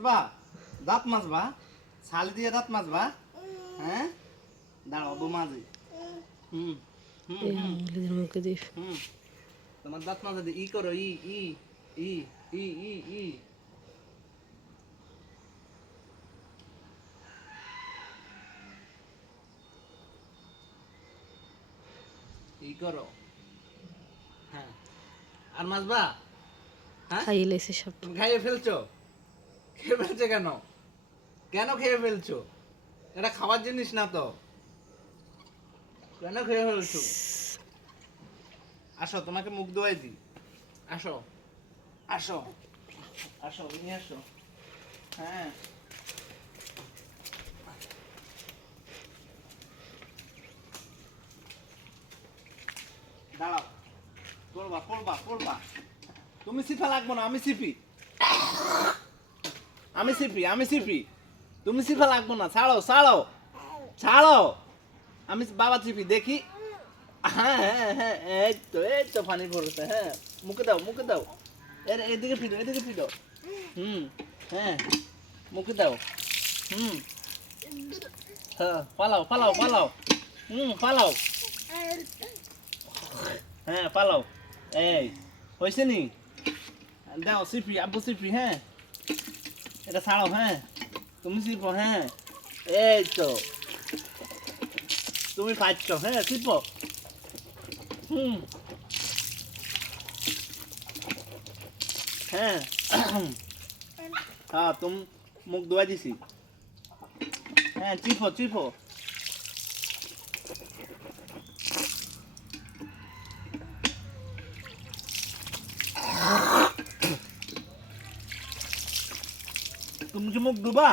মাজবা দাঁত মাজবা ছালি দিয়ে দাঁত মাজবা হ্যাঁ দাঁড়াও বউ মাঝে হুম হুম এই হুম আঙুলের মুখে দিস। হুম তোমার দাঁত মাজা দিয়ে ই করো ই ই ই ই ই ই ই করো হ্যাঁ আর মাজবা হ্যাঁ খাইয়ে লেছে সব। তুমি খাইয়ে ফেলছো খেয়ে ফেলছো কেন কেন খেয়ে ফেলছো এটা খাবার জিনিস না তো কেন খেয়ে ফেলছো আসো তোমাকে মুখ ধোয়াই দিই আসো আসো আসো নিয়ে আসো হ্যাঁ দাঁড়াও পড়বা পড়বা পড়বা তুমি সিফা লাগবো না আমি সিপি আমি সিপি আমি সিপি তুমি সিফা লাগবো না ছাড়ো ছাড়ো ছাড়ো আমি বাবা চিপি দেখি হ্যাঁ হ্যাঁ হ্যাঁ এই তো পানি পড়েছে হ্যাঁ মুখে দাও এদিকে ফিরো হুম হ্যাঁ মুখে দাও হুম হ্যাঁ পালাও পালাও পালাও পালাও হ্যাঁ পালাও এই হয়েছে নি দাও সিপি আব্বু সিপি হ্যাঁ এটা ছাড়ো হ্যাঁ তুমি সিপো হ্যাঁ এই তো তুমি পাচ্ছ হ্যাঁ সিপো হুম হ্যাঁ হ্যাঁ তুমি মুখ ধোয়া দিছি হ্যাঁ চিপো চিপো তুমি কি মুখ ধোবা